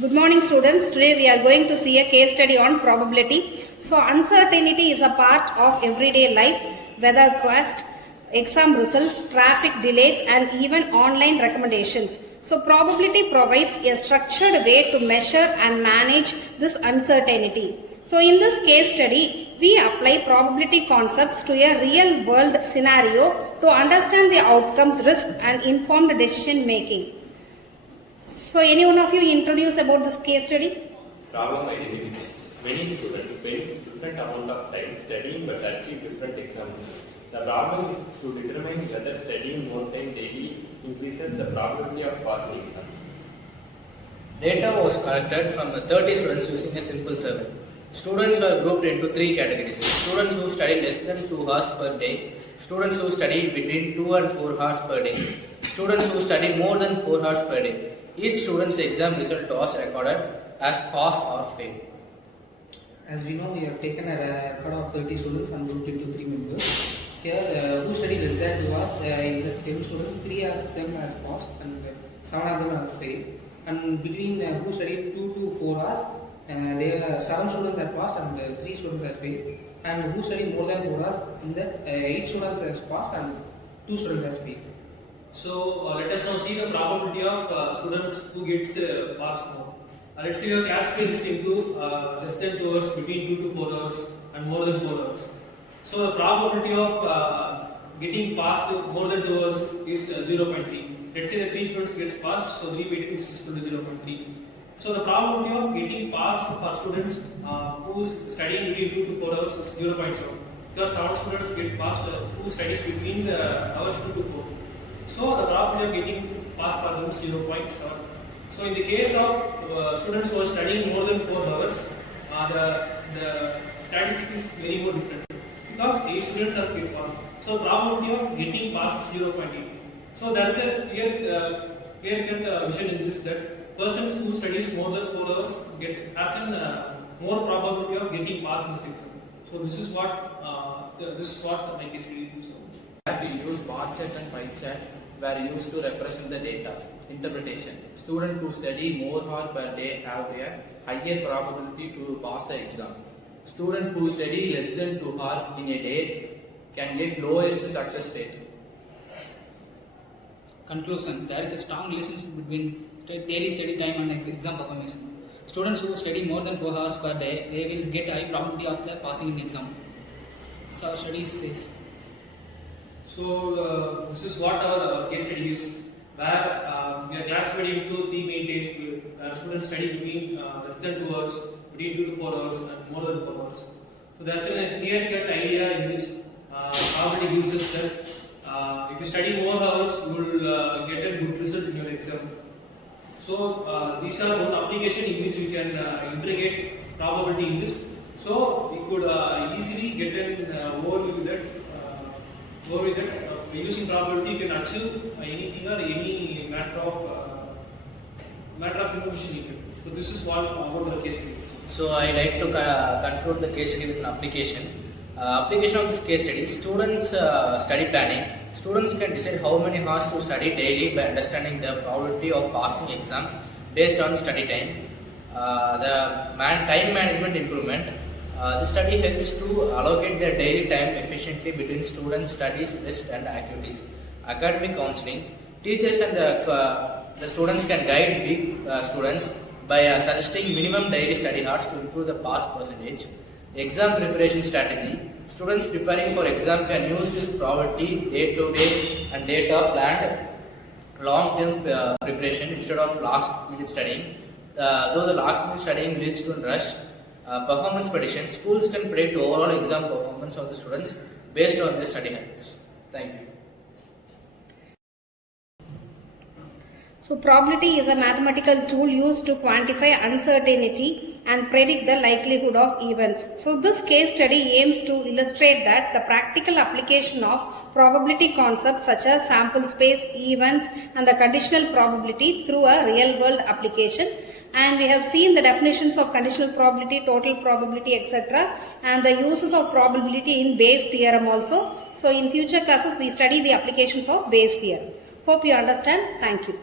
Good morning students. Today we are going to see a case study on probability. So uncertainty is a part of everyday life, weather quest, exam results, traffic delays and even online recommendations. So probability provides a structured way to measure and manage this uncertainty. So in this case study, we apply probability concepts to a real world scenario to understand the outcomes, risk and informed decision making. So any one of you introduce about this case study? Problem identification. Many students spend different amount of time studying but achieve different exam results. The problem is to determine whether studying more time daily increases the probability of passing exams. Data was collected from 30 students using a simple survey. Students were grouped into three categories. Students who study less than 2 hours per day, students who study between 2 and 4 hours per day, students who study more than 4 hours per day. Each student's exam result was recorded as pass or fail. As we know, we have taken a record of 30 students and grouped into 3 members. Here, who study less than 2 hours, in the 10 students, 3 of them has passed and 7 of them have failed. And between who studied 2 to 4 hours, there are 7 students have passed and 3 students have failed. And who studied more than 4 hours, in that 8 students has passed and 2 students has failed. So let us now see the probability of students who gets passed more. Let's say we classify this into less than 2 hours, between 2 to 4 hours and more than 4 hours. So the probability of getting passed more than 2 hours is 0.3. Let's say the 3 students gets passed, so 3 weighted is equal to 0.3. So the probability of getting passed for students who is studying between 2 to 4 hours is 0.7. Because 7 students get passed who studies between the hours 2 to 4. So the probability of getting passed for them is 0.7. So in the case of students who are studying more than 4 hours, the statistic is very more different because 8 students have get passed. So probability of getting passed is 0.8. So there is a clear vision in this that persons who studies more than 4 hours has more probability of getting passed in this exam. So this is what my case will do. We use bar chart and pie chart were used to represent the data. Interpretation. Students who study more hours per day have a higher probability to pass the exam. Students who study less than 2 hours in a day can get lowest success rate. Conclusion. There is a strong relationship between daily study time and exam performance. Students who study more than 4 hours per day, they will get high probability of the passing in the exam. So our studies says. So this is what our case study uses, where we are classified into 3 main types, where students study between less than 2 hours, between 2 to 4 hours and more than 4 hours. So that's a clear-cut idea in which probability gives us that if you study more hours, you will get a good result in your exam. So these are one application in which we can integrate probability in this. So we could easily get an overview with that. Using probability, you can achieve anything or any matter of information you get. So this is what the case study is. So I like to conclude the case study with an application. Application of this case study: students study planning. Students can decide how many hours to study daily by understanding the probability of passing exams based on study time. Time management improvement. This study helps to allocate their daily time efficiently between students' studies, rest and activities. Academic counseling. Teachers and the students can guide weak students by suggesting minimum daily study hours to improve the pass percentage. Exam preparation strategy. Students preparing for exam can use this probability day-to-day and data planned long-term preparation instead of last-minute studying. Though the last-minute studying leads to a rush. Performance prediction. Schools can predict overall exam performance of the students based on their study habits. Thank you. So probability is a mathematical tool used to quantify uncertainty and predict the likelihood of events. So this case study aims to illustrate that the practical application of probability concepts such as sample space, events and the conditional probability through a real world application. And we have seen the definitions of conditional probability, total probability, etc. and the uses of probability in Bayes theorem also. So in future classes we study the applications of Bayes theorem. Hope you understand. Thank you.